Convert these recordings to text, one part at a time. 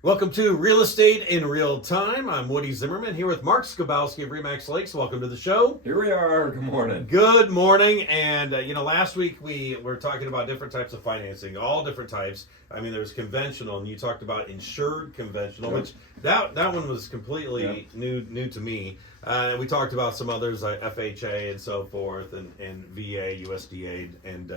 Welcome to Real Estate in Real Time. I'm Woody Zimmerman here with Mark Skibowski of Remax Lakes. Welcome to the show. Here we are. Good morning. Good morning. And, last week we were talking about different types of financing, all different types. I mean, there was conventional, and you talked about insured conventional, Yep. which that one was completely new to me. We talked about some others like FHA and so forth, and VA, USDA, and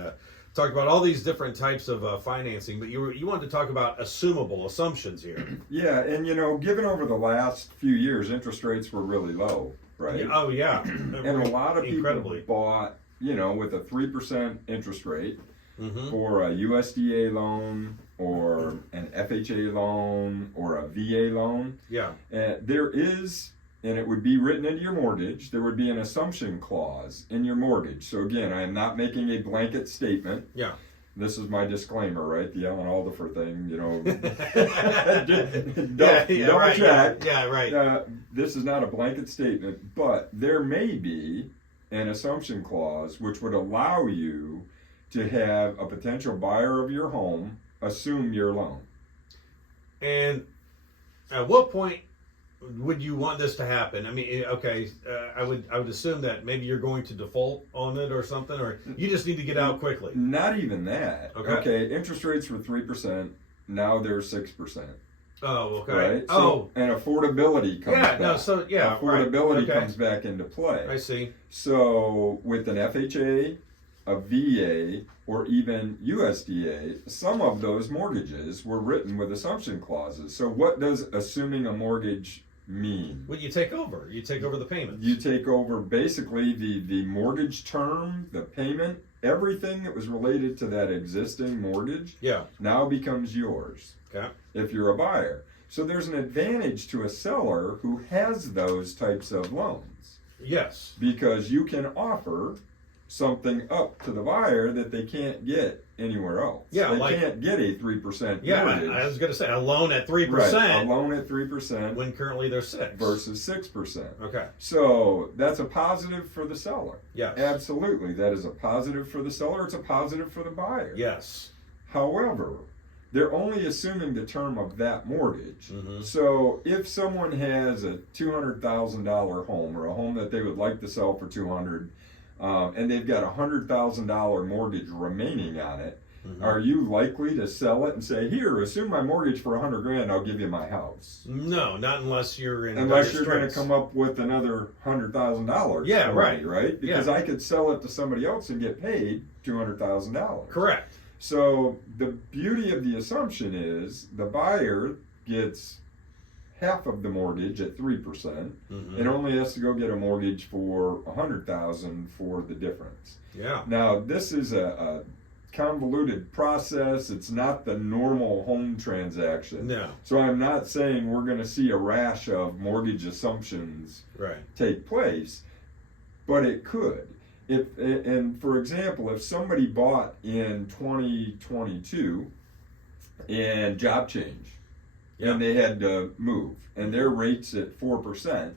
talked about all these different types of financing. But you wanted to talk about assumable assumptions here. Yeah, and given over the last few years, interest rates were really low, right? Yeah, oh yeah, And a lot of people incredibly. bought, with a 3% interest rate Mm-hmm. for a USDA loan or an FHA loan or a VA loan. Yeah. There is, and it would be written into your mortgage, there would be an assumption clause in your mortgage. So again, I am not making a blanket statement. Yeah. This is my disclaimer, right? The Alan Aldifer thing, double right, check. Yeah, right. This is not a blanket statement, but there may be an assumption clause which would allow you to have a potential buyer of your home assume your loan. And at what point would you want this to happen? I mean, okay, I would assume that maybe you're going to default on it or something, or you just need to get out quickly. Not even that. Okay. Interest rates were 3%. Now they're 6%. Oh, okay. Right. Oh, and affordability comes back. Affordability right. Okay. comes back into play. I see. So with an FHA, a VA, or even USDA, some of those mortgages were written with assumption clauses. So what does assuming a mortgage mean? Well, you take over. You take over the payments. You take over basically the mortgage term, the payment, everything that was related to that existing mortgage Yeah. now becomes yours Okay. if you're a buyer. So there's an advantage to a seller who has those types of loans Yes. because you can offer something up to the buyer that they can't get anywhere else. Yeah, they can't get a 3% Yeah, mortgage. I was going to say a loan at 3%. Right, a loan at 3% when currently they're 6 versus 6%. Okay. So that's a positive for the seller. Yes. Absolutely, that is a positive for the seller. It's a positive for the buyer. Yes. However, they're only assuming the term of that mortgage. Mm-hmm. So if someone has a $200,000 home or a home that they would like to sell for $200,000, and they've got a $100,000 mortgage remaining on it, Mm-hmm. are you likely to sell it and say, "Here, assume my mortgage for $100,000, I'll give you my house"? No, not unless you're in. Unless you're dire going to straits. come up with another $100,000. Yeah, right. right. Because Yeah. I could sell it to somebody else and get paid $200,000. Correct. So the beauty of the assumption is the buyer gets half of the mortgage at 3%, Mm-hmm. and only has to go get a mortgage for $100,000 for the difference. Yeah. Now this is a convoluted process. It's not the normal home transaction. No. So I'm not saying we're going to see a rash of mortgage assumptions Right. take place, but it could. And for example, if somebody bought in 2022 and job change, Yeah. and they had to move, and their rate's at 4%,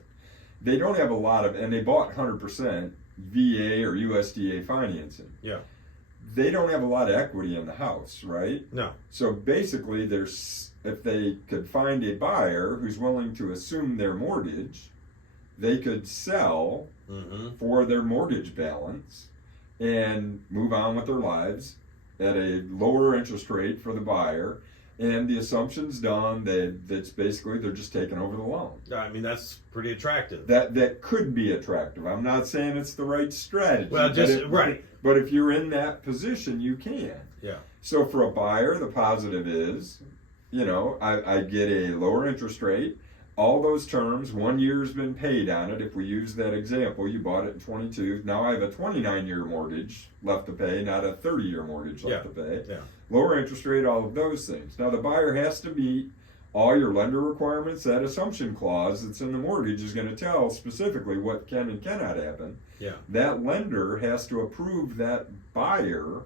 they don't have a lot of, and they bought 100% VA or USDA financing. Yeah. They don't have a lot of equity in the house, right? No. So basically, if they could find a buyer who's willing to assume their mortgage, they could sell Mm-hmm. for their mortgage balance and move on with their lives at a lower interest rate for the buyer. And the assumption's done. That's basically they're just taking over the loan. I mean, that's pretty attractive. That could be attractive. I'm not saying it's the right strategy. Well, right. But if you're in that position, you can. Yeah. So for a buyer, the positive is, I get a lower interest rate. All those terms, 1 year's been paid on it. If we use that example, you bought it in 22. Now I have a 29-year mortgage left to pay, not a 30-year mortgage left to pay. Yeah. Lower interest rate, all of those things. Now the buyer has to meet all your lender requirements. That assumption clause that's in the mortgage is going to tell specifically what can and cannot happen. Yeah. That lender has to approve that buyer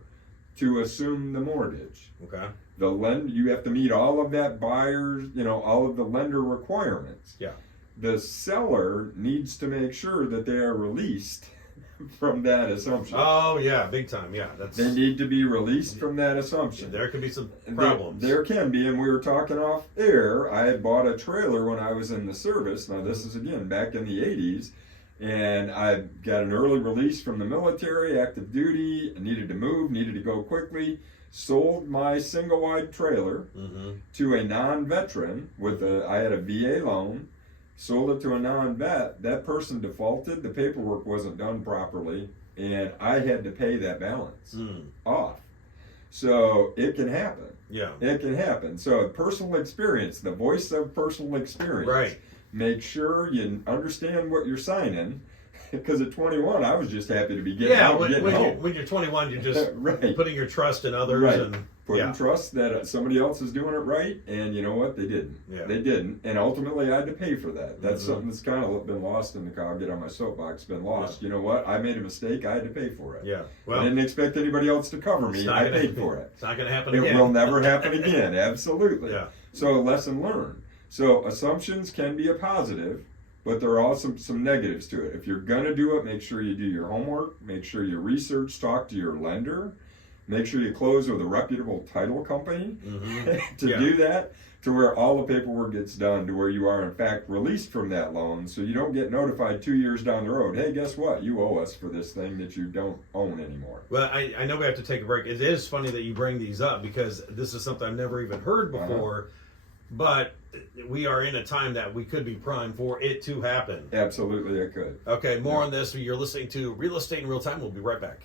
to assume the mortgage. Okay. You have to meet all of that buyer's, all of the lender requirements. Yeah. The seller needs to make sure that they are released from that assumption. Oh yeah, big time. Yeah, They need to be released from that assumption. There could be some problems. There can be, and we were talking off air. I had bought a trailer when I was in the service. Now this is again back in the 80s, and I got an early release from the military, active duty. I needed to move, needed to go quickly. Sold my single wide trailer to a non-veteran I had a VA loan. Sold it to a non-vet. That person defaulted. The paperwork wasn't done properly, and I had to pay that balance off. So it can happen. Yeah, it can happen. So personal experience, the voice of personal experience. Right. Make sure you understand what you're signing. Because at 21, I was just happy to be getting out and getting home. When you're 21, you're just right. putting your trust in others. Right. And putting trust that somebody else is doing it right, and you know what? They didn't. Yeah. They didn't, and ultimately I had to pay for that. That's something that's kind of been lost in the car. I'll get on my soapbox. Been lost. Yeah. You know what? I made a mistake. I had to pay for it. Yeah. Well, I didn't expect anybody else to cover me. I paid for it. It's not going to happen It again. will never happen again. Absolutely. Yeah. So lesson learned. So assumptions can be a positive, but there are also some negatives to it. If you're going to do it, make sure you do your homework. Make sure you research, talk to your lender. Make sure you close with a reputable title company to do that, to where all the paperwork gets done, to where you are, in fact, released from that loan, so you don't get notified 2 years down the road, hey, guess what? You owe us for this thing that you don't own anymore. Well, I know we have to take a break. It is funny that you bring these up, because this is something I've never even heard before, but we are in a time that we could be primed for it to happen. Absolutely, it could. Okay, more on this. You're listening to Real Estate in Real Time. We'll be right back.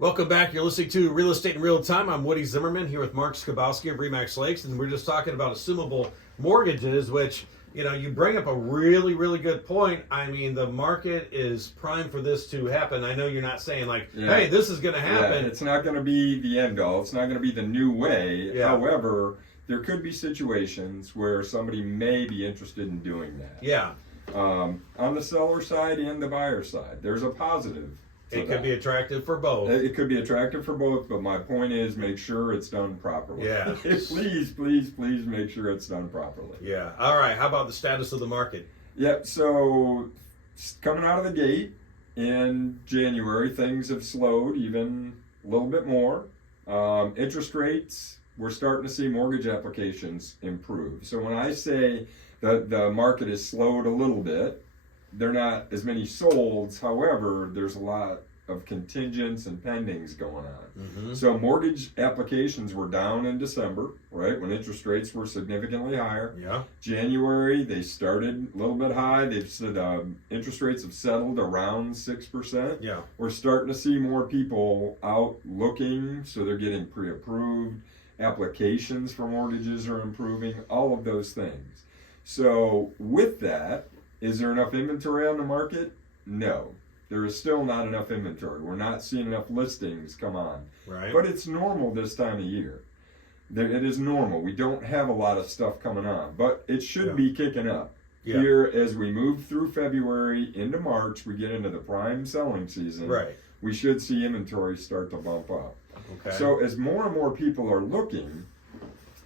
Welcome back. You're listening to Real Estate in Real Time. I'm Woody Zimmerman here with Mark Skibowski of Remax Lakes, and we're just talking about assumable mortgages, which, you know, you bring up a really, really good point. I mean, the market is primed for this to happen. I know you're not saying like, hey, this is going to happen. Yeah, it's not going to be the end all. It's not going to be the new way. Yeah. However, there could be situations where somebody may be interested in doing that. Yeah. On the seller side and the buyer side, there's a positive. It could be attractive for both. It could be attractive for both, but my point is make sure it's done properly. Yeah. Please, please, please make sure it's done properly. Yeah. All right. How about the status of the market? Yeah, so coming out of the gate in January, things have slowed even a little bit more. Interest rates, we're starting to see mortgage applications improve. So when I say the market has slowed a little bit, they're not as many solds. However, there's a lot of contingents and pendings going on. So mortgage applications were down in December, right, when interest rates were significantly higher. Yeah. January, they started a little bit high. They've said interest rates have settled around 6%. Yeah. We're starting to see more people out looking, so they're getting pre-approved. Applications for mortgages are improving, all of those things. So with that, is there enough inventory on the market? No. There is still not enough inventory. We're not seeing enough listings come on. Right. But it's normal this time of year. It is normal. We don't have a lot of stuff coming on, but it should be kicking up. Yeah. Here, as we move through February into March, we get into the prime selling season. Right. We should see inventory start to bump up. Okay. So as more and more people are looking,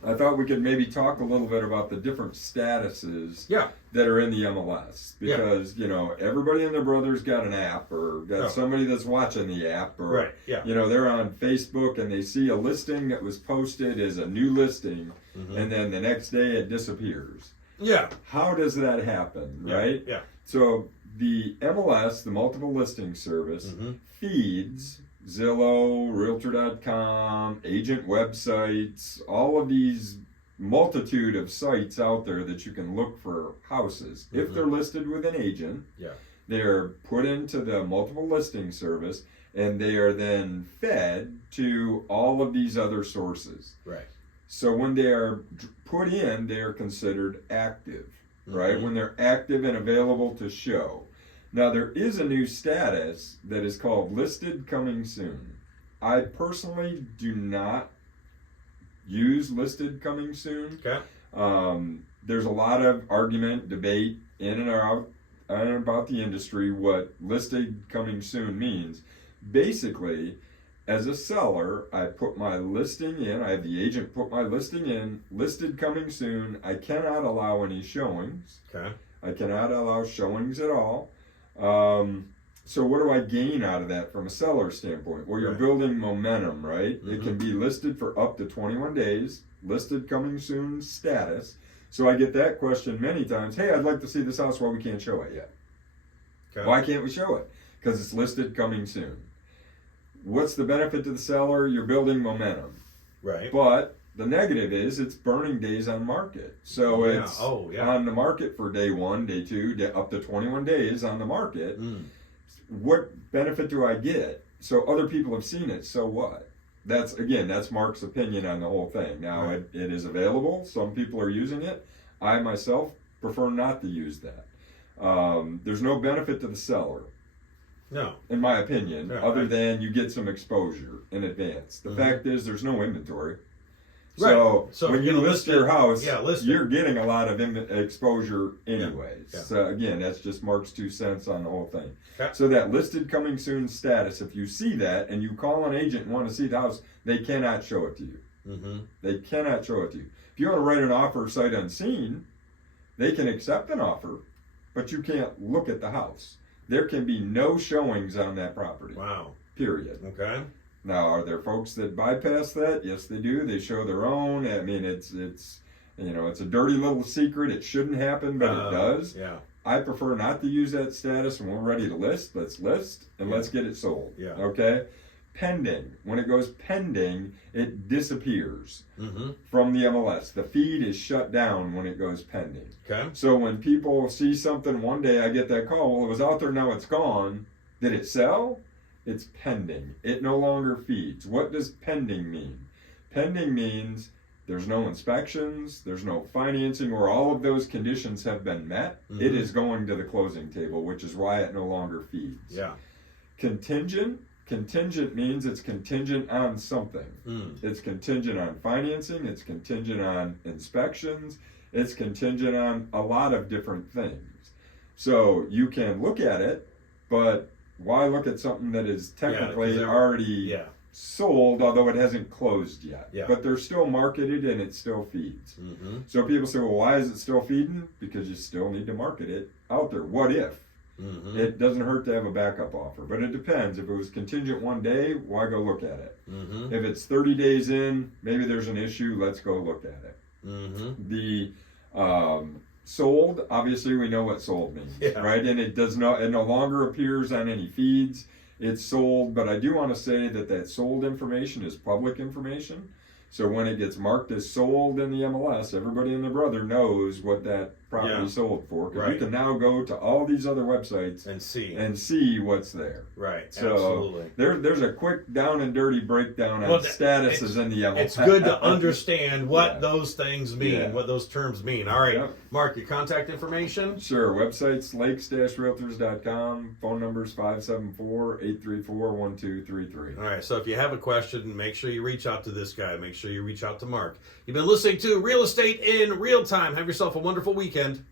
I thought we could maybe talk a little bit about the different statuses that are in the MLS. Because, you know, everybody and their brother's got an app or got somebody that's watching the app. Or, you know, they're on Facebook and they see a listing that was posted as a new listing and then the next day it disappears. Yeah. How does that happen, right? Yeah. So the MLS, the multiple listing service, feeds Zillow, realtor.com, agent websites, all of these multitude of sites out there that you can look for houses. If they're listed with an agent, they're put into the multiple listing service and they are then fed to all of these other sources. Right. So when they are put in, they are considered active, right? When they're active and available to show. Now, there is a new status that is called listed coming soon. I personally do not use listed coming soon. Okay. There's a lot of argument, debate in and out and about the industry what listed coming soon means. Basically, as a seller, I put my listing in, I have the agent put my listing in, listed coming soon. I cannot allow any showings. Okay. I cannot allow showings at all. So what do I gain out of that from a seller standpoint? Well, you're Right. building momentum, right? It Mm-hmm. can be listed for up to 21 days, listed coming soon status. So I get that question many times. Hey, I'd like to see this house. Well, we can't show it yet. Okay. Why can't we show it? Because it's listed coming soon. What's the benefit to the seller? You're building momentum. Right. But the negative is it's burning days on market. So Yeah. it's Oh, yeah. on the market for day 1, day 2, up to 21 days on the market. Mm. What benefit do I get? So other people have seen it. So what? That's Mark's opinion on the whole thing. Now Right. it is available. Some people are using it. I myself prefer not to use that. There's no benefit to the seller, No. in my opinion, Yeah, other right. than you get some exposure in advance. The Mhm. fact is, there's no inventory. Right. So if when you're you gonna list your house, list it. you're getting a lot of exposure anyways. Yeah. So again, that's just Mark's 2 cents on the whole thing. Okay. So that listed coming soon status, if you see that and you call an agent and want to see the house, they cannot show it to you. Mm-hmm. They cannot show it to you. If you want to write an offer sight unseen, they can accept an offer, but you can't look at the house. There can be no showings on that property. Wow. Period. Okay. Now, are there folks that bypass that? Yes, they do. They show their own. I mean, it's a dirty little secret. It shouldn't happen, but it does. Yeah. I prefer not to use that status. When we're ready to list, let's list and Yeah. let's get it sold. Yeah. Okay? Pending. When it goes pending, it disappears Mm-hmm. from the MLS. The feed is shut down when it goes pending. Okay. So when people see something one day, I get that call. Well, it was out there, now it's gone. Did it sell? It's pending. It no longer feeds. What does pending mean? Pending means there's no inspections, there's no financing, or all of those conditions have been met. Mhm. It is going to the closing table, which is why it no longer feeds. Yeah. Contingent means it's contingent on something. Mm. It's contingent on financing, it's contingent on inspections, it's contingent on a lot of different things. So you can look at it, but why look at something that is technically they're- already Yeah. sold, although it hasn't closed yet? Yeah. But they're still marketed and it still feeds. Mm-hmm. So people say, well, why is it still feeding? Because you still need to market it out there. What if? Mm-hmm. It doesn't hurt to have a backup offer, but it depends. If it was contingent one day, why go look at it? Mm-hmm. If it's 30 days in, maybe there's an issue, let's go look at it. Mm-hmm. The sold, obviously we know what sold means, Yeah. right? And it no longer appears on any feeds. It's sold, but I do want to say that sold information is public information. So when it gets marked as sold in the MLS, everybody and their brother knows what that property Yeah. sold for. Because Right. you can now go to all these other websites And see. and see what's there. Right. So Absolutely. there's a quick down and dirty breakdown on Well, statuses in the MLS. It's good to understand what Yeah. those things mean, Yeah. what those terms mean. All right, Yeah. Mark, your contact information? Sure. Website's lakes-realtors.com. Phone number's 574-834-1233. All right, so if you have a question, make sure you reach out to this guy. Make sure you reach out to Mark. You've been listening to Real Estate in Real Time. Have yourself a wonderful weekend.